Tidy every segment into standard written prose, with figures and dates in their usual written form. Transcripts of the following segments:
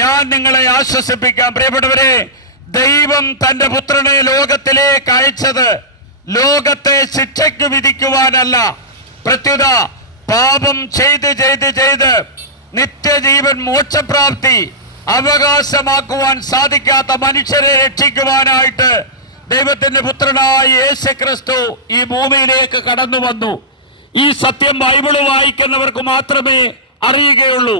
ഞാൻ നിങ്ങളെ ആശ്വസിപ്പിക്കാം. പ്രിയപ്പെട്ടവരെ, ദൈവം തന്റെ പുത്രനെ ലോകത്തിലേക്ക് അയച്ചത് ലോകത്തെ ശിക്ഷയ്ക്ക് വിധിക്കുവാനല്ല, പ്രത്യുത പാപം ചെയ്ത് ചെയ്ത് ചെയ്ത് നിത്യജീവൻ മോക്ഷപ്രാപ്തി അവകാശമാക്കുവാൻ സാധിക്കാത്ത മനുഷ്യരെ രക്ഷിക്കുവാനായിട്ട് ദൈവത്തിന്റെ പുത്രനായ യേശുക്രിസ്തു ഈ ഭൂമിയിലേക്ക് കടന്നു വന്നു. ഈ സത്യം ബൈബിള് വായിക്കുന്നവർക്ക് മാത്രമേ അറിയുകയുള്ളൂ.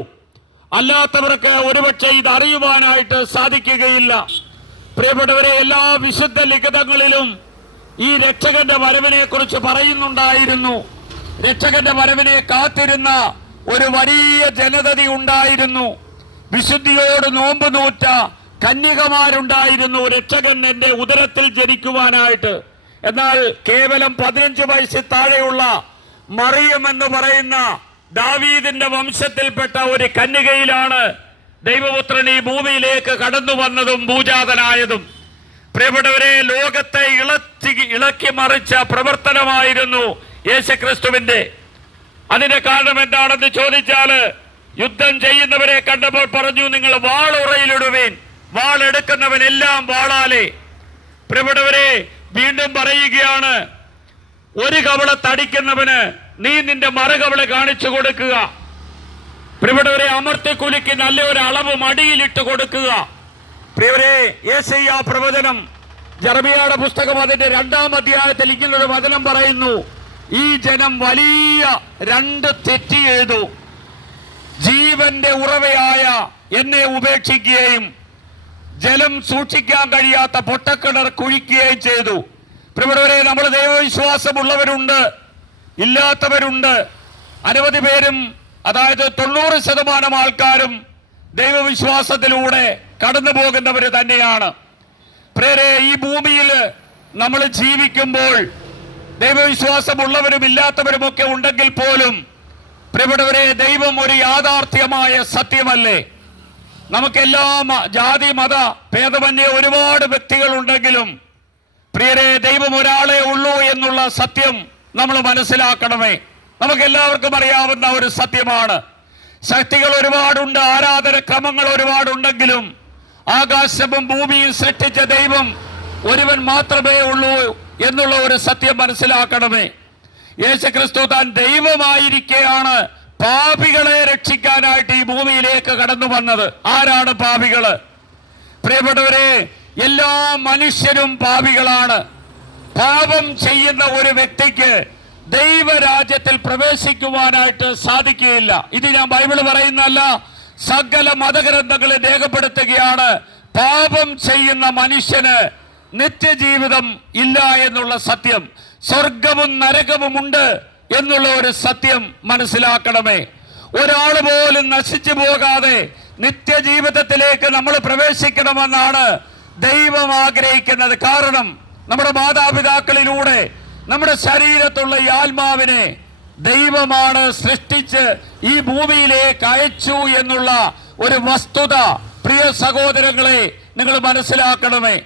അല്ലാത്തവർക്ക് ഒരുപക്ഷെ ഇത് അറിയുവാനായിട്ട് സാധിക്കുകയില്ല. പ്രിയപ്പെട്ടവരെ, എല്ലാ വിശുദ്ധ ലിഖിതങ്ങളിലും ഈ രക്ഷകന്റെ വരവിനെ കുറിച്ച് പറയുന്നുണ്ടായിരുന്നു. രക്ഷകന്റെ വരവിനെ കാത്തിരുന്ന ഒരു വലിയ ജനതതി ഉണ്ടായിരുന്നു. വിശുദ്ധിയോട് നോമ്പ് നൂറ്റ കന്യകമാരുണ്ടായിരുന്നു രക്ഷകൻ എന്റെ ഉദരത്തിൽ ജനിക്കുവാനായിട്ട്. എന്നാൽ കേവലം 15 വയസ്സിൽ താഴെയുള്ള മറിയം എന്ന് പറയുന്ന ദാവീദിന്റെ വംശത്തിൽപ്പെട്ട ഒരു കന്യകയിലാണ് ദൈവപുത്രൻ ഈ ഭൂമിയിലേക്ക് കടന്നു വന്നതും ഭൂജാതനായതും. പ്രിയപ്പെട്ടവരെ, ലോകത്തെ ഇളക്കി മറിച്ച പ്രവർത്തനമായിരുന്നു യേശുക്രിസ്തുവിന്റെ. അതിന്റെ കാരണം എന്താണെന്ന് ചോദിച്ചാല്, യുദ്ധം ചെയ്യുന്നവരെ കണ്ടപ്പോൾ പറഞ്ഞു, നിങ്ങൾ വാളുറയിലിടുവീൻ, വാളെടുക്കുന്നവനെല്ലാം വാളാലെ. പ്രിയപ്പെട്ടവരെ, വീണ്ടും പറയുകയാണ്, ഒരു കവള തടിക്കുന്നവന് നീ നിന്റെ മറുകവള കാണിച്ചു കൊടുക്കുക. പ്രിയപ്പെട്ടവരെ, അമർത്തിക്കുലുക്കി നല്ലൊരു അളവ് മടിയിലിട്ട് കൊടുക്കുക. പ്രിയവരെ, യെശയ്യാ പ്രവചനം ജെറമിയായുടെ പുസ്തകം അതിന്റെ 2-ാം അധ്യായത്തിൽ ഇങ്ങനൊരു വചനം പറയുന്നു, ഈ ജനം വലിയ 2 തെറ്റ് ചെയ്തു, ജീവന്റെ ഉറവയായ എന്നെ ഉപേക്ഷിക്കുകയും ജലം സൂക്ഷിക്കാൻ കഴിയാത്ത പൊട്ടക്കിണർ കുഴിക്കുകയും ചെയ്തു. പ്രിയപ്പെട്ടവരെ, നമ്മൾ ദൈവവിശ്വാസമുള്ളവരുണ്ട്, ഇല്ലാത്തവരുണ്ട്. അനവധി പേരും, അതായത് 90% ആൾക്കാരും ദൈവവിശ്വാസത്തിലൂടെ കടന്നു പോകുന്നവർ തന്നെയാണ്. പ്രിയരെ, ഈ ഭൂമിയിൽ നമ്മൾ ജീവിക്കുമ്പോൾ ദൈവവിശ്വാസമുള്ളവരും ഇല്ലാത്തവരുമൊക്കെ ഉണ്ടെങ്കിൽ പോലും പ്രിയപ്പെട്ടവരെ, ദൈവം ഒരു യാഥാർത്ഥ്യമായ സത്യമല്ലേ. നമുക്കെല്ലാ ജാതി മത ഭേദമന്യേ ഒരുപാട് വ്യക്തികൾ ഉണ്ടെങ്കിലും പ്രിയരെ, ദൈവം ഒരാളെ ഉള്ളൂ എന്നുള്ള സത്യം നമ്മൾ മനസ്സിലാക്കണമേ. നമുക്കെല്ലാവർക്കും അറിയാവുന്ന ഒരു സത്യമാണ്. ശക്തികൾ ഒരുപാടുണ്ട്, ആരാധന ക്രമങ്ങൾ ഒരുപാടുണ്ടെങ്കിലും ആകാശവും ഭൂമിയും സൃഷ്ടിച്ച ദൈവം ഒരുവൻ മാത്രമേ ഉള്ളൂ എന്നുള്ള ഒരു സത്യം മനസ്സിലാക്കണമേ. യേശുക്രിസ്തു താൻ ദൈവമായിരിക്കെയാണ് പാപികളെ രക്ഷിക്കാനായിട്ട് ഈ ഭൂമിയിലേക്ക് കടന്നു വന്നത്. ആരാണ് പാപികള്? പ്രിയപ്പെട്ടവരെ, എല്ലാ മനുഷ്യരും പാപികളാണ്. പാപം ചെയ്യുന്ന ഒരു വ്യക്തിക്ക് ദൈവരാജ്യത്തിൽ പ്രവേശിക്കുവാനായിട്ട് സാധിക്കുകയില്ല. ഇത് ഞാൻ ബൈബിള് പറയുന്നല്ല, സകല മതഗ്രന്ഥങ്ങളിൽ രേഖപ്പെടുത്തുകയാണ്. പാപം ചെയ്യുന്ന മനുഷ്യന് നിത്യജീവിതം ഇല്ല എന്നുള്ള സത്യം, സ്വർഗവും നരകവും ഉണ്ട് എന്നുള്ള ഒരു സത്യം മനസ്സിലാക്കണമേ. ഒരാൾ പോലും നശിച്ചു പോകാതെ നിത്യജീവിതത്തിലേക്ക് നമ്മൾ പ്രവേശിക്കണമെന്നാണ് ദൈവം ആഗ്രഹിക്കുന്നത്. കാരണം നമ്മുടെ മാതാപിതാക്കളിലൂടെ നമ്മുടെ ശരീരത്തുള്ള ഈ ആത്മാവിനെ ദൈവമാണ് സൃഷ്ടിച്ച് ഈ ഭൂമിയിലേക്ക് അയച്ചു എന്നുള്ള ഒരു വസ്തുത പ്രിയ സഹോദരങ്ങളെ നിങ്ങൾ മനസ്സിലാക്കണമേ.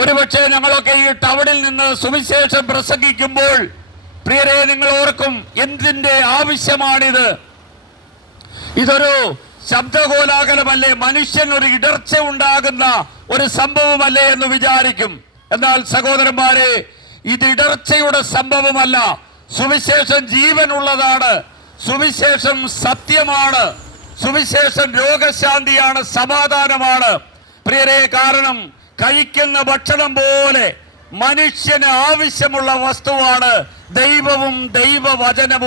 ഒരുപക്ഷെ ഞങ്ങളൊക്കെ ഈ ടൗണിൽ നിന്ന് സുവിശേഷം പ്രസംഗിക്കുമ്പോൾ പ്രിയരെ, നിങ്ങൾ ഓർക്കും, എന്തിന്റെ ആവശ്യമാണിത്? ഇതൊരു ശബ്ദകോലാഹലമല്ലേ, മനുഷ്യൻ ഒരു ഇടർച്ച ഉണ്ടാകുന്ന ഒരു സംഭവമല്ലേ എന്ന് വിചാരിക്കും. എന്നാൽ സഹോദരന്മാരെ, ഇത് ഇടർച്ചയുടെ സംഭവമല്ല. സുവിശേഷം ജീവനുള്ളതാണ്, സുവിശേഷം സത്യമാണ്, സുവിശേഷം രോഗശാന്തിയാണ്, സമാധാനമാണ്. പ്രിയരെ, കാരണം കഴിക്കുന്ന ഭക്ഷണം പോലെ മനുഷ്യന് ആവശ്യമുള്ള വസ്തുവാണ് ദൈവവും ദൈവവചനവും.